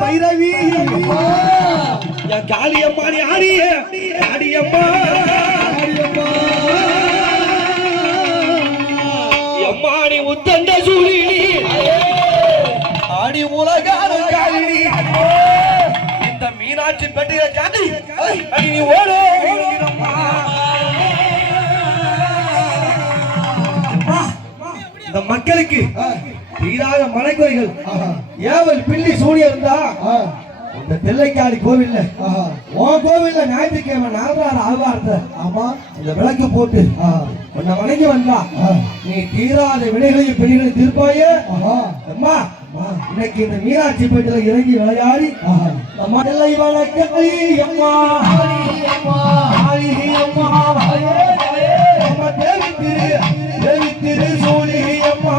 பைரவி என் காளியம்மா நீ ஆடிய ஆடியம்மா அம்மா நீ உத்தண்ட சூழி ஆடி உலகான காளினி இந்த மீனாட்சி பெட்டிய காட்டி நீ ஓடு இந்த மக்களுக்கு தீராத மலைக்குறைகள் ஏவல் பில்லி சூடிய இருந்தா இந்த தில்லைக்காடி கோவில்ல உன் கோவில்ல ஞாயிற்றுக்கிழமை நாலாறு ஆழ்வார்த்த ஆமா இந்த விளக்கு போட்டு உன்னை வணங்கி வந்தா நீ தீராத வினைகளையும் பிள்ளைகளையும் தீர்ப்பாயே அம்மா இன்னைக்கு இந்த மீனாட்சி பெட்டில இறங்கி விளையாடி அம்மா தில்லை வணக்கத்தை அம்மா தேவி திரு சூழி அம்மா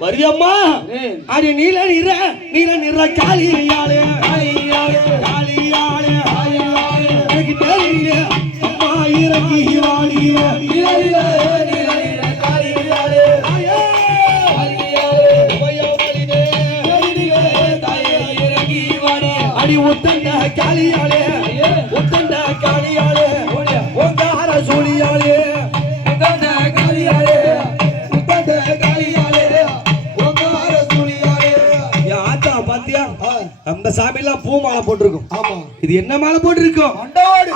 வரியம்மா அடி நீல நிற நீல நிற காளியாளே காளியாளே எனக்கு தெரியல அம்மா இறங்கி வாடிய நீல நிற காளியாளே அடி உத்தண்ட காளியாளே உத்தண்ட காளியாளே ஓங்கார சூழியாளே அந்த சாமி எல்லாம் பூ மாலை போட்டிருக்கும். ஆமா இது என்ன மாலை போட்டிருக்கும்?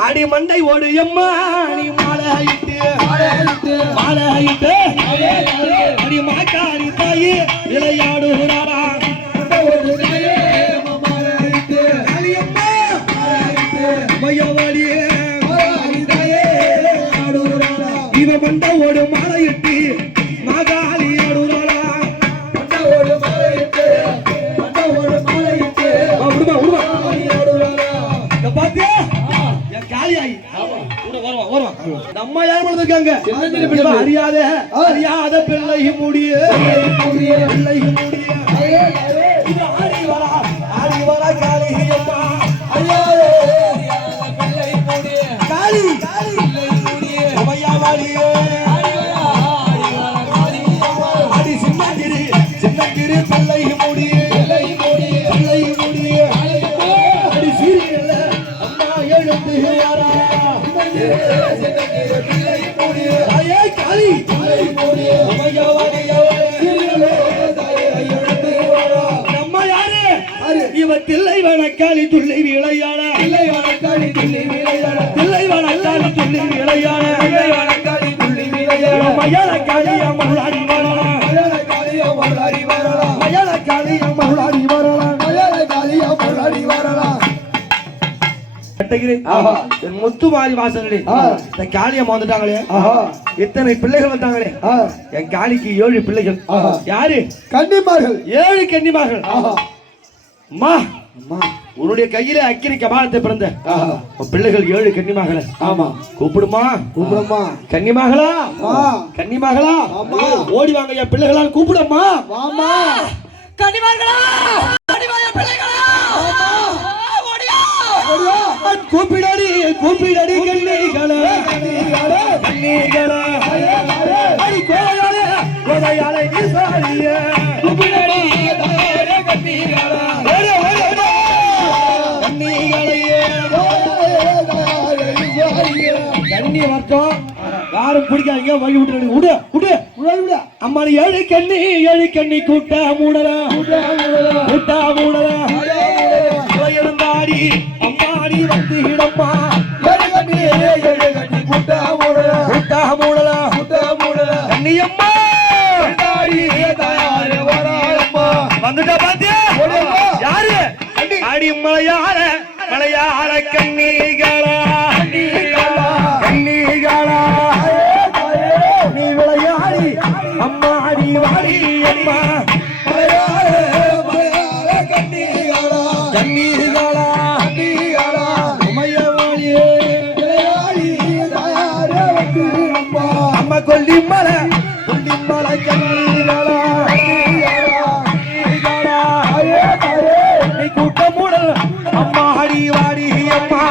அடி மண்டை ஓடு எம்மா நீ மாலை இட்டு அடி மாக்காரி தாயி விளையாடுகிறாரா இவ மண்டை ஓடு மாலை இட்டு மாகாளி ஆடுறாளா நம்ம யார் இருக்காங்க அறியாத பிள்ளை முடிய ஆடி வரா காளி காளி ஆடி சின்னகிரி பிள்ளை முடிய அடி சீரியல்ல அம்மா எழுந்து நம்ம யாரு இவ தில்லை வனக்காளி துள்ளி விளையாட தில்லை வனக்காளி துள்ளி விளையாட மயான காளி அம்மளாடி வரலாம் முத்துமாரி வாசங்களே இந்த காளியம்மா வந்துட்டாங்களே எத்தனை பிள்ளைகள் வந்தாங்களே என் காளிக்கு 7 பிள்ளைகள் யாரு கன்னிமார்கள் 7 கன்னிமார்கள் அம்மா உன்னுடைய கையில அக்கினி கபாலத்தை பிறந்த பிள்ளைகள் 7 கன்னிமார்கள் ஆமா கூப்பிடுமா கன்னிமாகளா ஓடி வாங்க என் பிள்ளைகளா கூப்பிடுமா கன்னிமார்களா கூப்பிடாடி கண்ணிகள அடி கோதையாலே நீசாலிய கூப்பிடாடி கண்ணிகள கண்ணி வர்த்தம் யாரும் பிடிக்காதீங்க வழி விட்டு அம்மா 7 கண்ணி கூட்ட மூடல எழுந்தாடி அம்மாடி வந்து இடம்மா கண்ணியம்மா வந்துட்டா பாத்தியா யாரு அடி மலையாள மலையாள கண்ணீகளா கண்ணீகளா நீ விளையாடி அம்மா அடி வாடி அம்மா மலையாள மலையாள கண்ணீகளா கண்ணீகளா கண்ணீகளா உமையவாடியே விளையாடி தாயாரே வந்து அம்மா அம்மா கொல்லிமலை கொல்லிமலை கண்ணீகளா கூட்டமுடல் அம்மா அடி வாடி அம்மா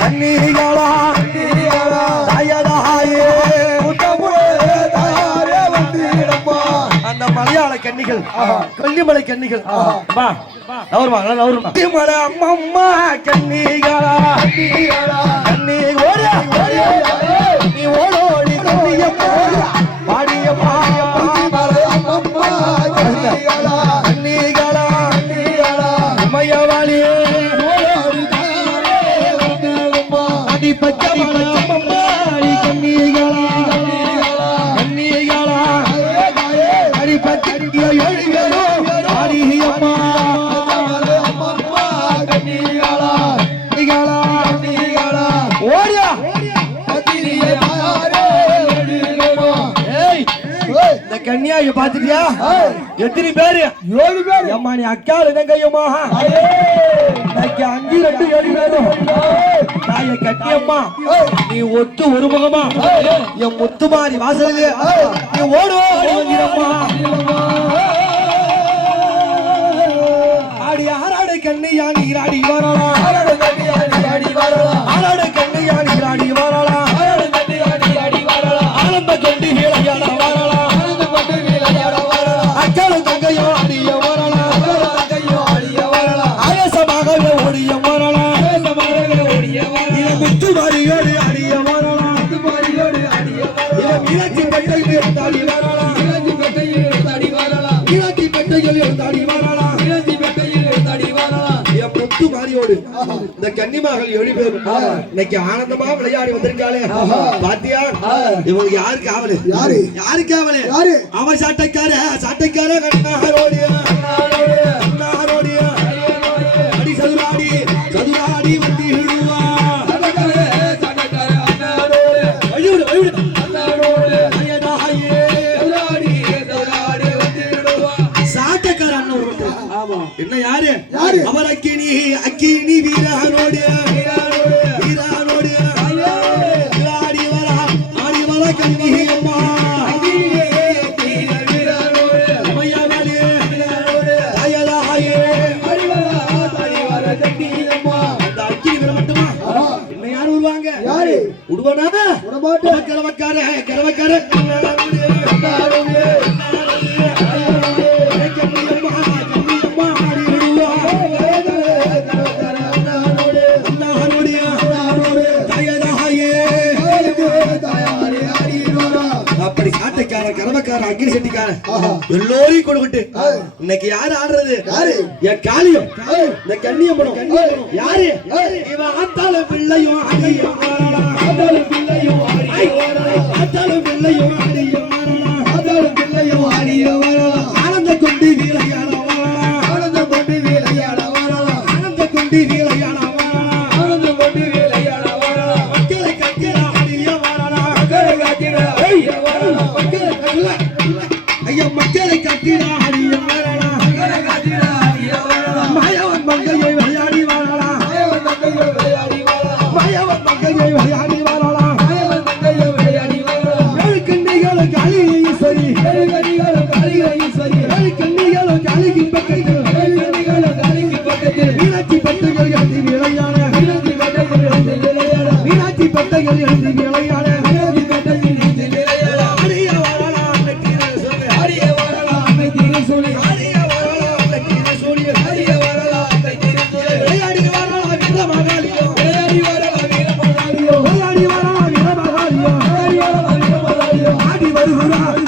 கண்ணீகளா தாயதாயே அந்த மலையாள கன்னிகள் கொல்லிமலை கன்னிகள் மலை அம்மா அம்மா கண்ணீகளா கண்ணீ ஓடி நீ ஓடோடி கண்ணியம்மா பாடியம்மா கண்ணீகளா உமையவாளியே அடி பச்சை கண்ணீகளா கண்ணீகளா அடி பச்சை ஆடியம்மா ஓடியா கன்னியாய பாத்துட்டியா எத்தனை பேரு 7 பேர் அம்மா நீ அக்கால தங்கையம்மா 5 2 7 பேரும் தாய கட்டியம்மா நீ ஒத்து ஒரு முகமா என் முத்துமாரி வாசலிலே நீ ஓடுவோ ஆடி வந்திரம்மா ஆடி ஆராடு கண்ணியா நீராடி வரலாம் ஆராடு கண்ணியா நீராடி வரலாம் ஆராடு கண்ணியா நீராடி வரலாம் ஆராடு கண்ணியா நீராடி வரலாம் ஆனந்த கொண்டு விளையாட வரலாம் அக்கால தங்கையோ அடிய வரலாம் அக்கால தங்கையோ அடிய வரலாம் ஆயசமாகவே ஓடிய வரலாம் ஆயசமாகவே ஓடிய வரலாம் முத்து மாரியோடு அடிய வரலாம் முத்து மாரியோடு அடிய வரலாம் மீனாட்சி பெட்டையில் இருந்தாடி வரலாம் மீனாட்சி பெட்டையில் இருந்தாடி வரலாம் மீனாட்சி பெட்டையில் இருந்தாடி வரலாம் மீனாட்சி பெட்டையில் இருந்தாடி வரலாம் முத்து மாரியோடு இந்த கன்னிமகள் 7 பேர் இன்னைக்கு ஆனந்தமா விளையாடி வந்திருக்காளே பாத்தியா இவங்க யாரு காவலு யாரு யாரு காவலு யாரு அவன் சாட்டைக்கார கண்ணாரோடியா அடி சதுராடி சதுராடி வந்து விடுவா சாட்டைக்கார அண்ணன் என்ன யாரு அவர் அக்கினி வீரனோடு வீரனோடு ஆடி வர கண்ணி அம்மா கரவக்கார அப்படி சாட்டைக்கார கரவக்கார அக்கினி செட்டிக்கார எல்லோரையும் கொடுக்கிட்டு இன்னைக்கு யாரு ஆடுறது என் காளியம் இந்த கண்ணியம்படம் யாரு இவன் ஆத்தாள பிள்ளையும் அடியும் ஆத்தாளும் பிள்ளையும் ஆடிய வரலாம் ஆனந்த கொண்டு வீளையாட வரலாம் ஆனந்த கொண்டு வீளையாட வரலாம் ஆனந்த கொண்டு வீளையாட வரலாம் ஆனந்த கொண்டு வீளையாட வரலாம் மக்களை கட்டிட ஆடிய வரலாம் மக்களை கட்டிட ஆடிய வரலாம் மக்களை கட்டிட ஆடிய வரலாம் மக்களை கட்டிட ஆடிய வரலாம் மாயவன் மங்கையை விளையாடி வரலாம் மாயவன் மங்கையை விளையாடி வரலாம் மாயவன் மங்கையை விளையாடி வரலாம் மீனாட்சி பட்டைகள் எழுதி விளையாட மீனாட்சி பட்டைகள் எழுதி விளையாட அடிய வரலாம் அடிய வரலாம் விளையாடி வரலாம் வீரமகாலியோ விளையாடி வரலாம் வீரமகாலியோ விளையாடி வரலாம் வீரமகாலியோ ஆடி வருகிறார்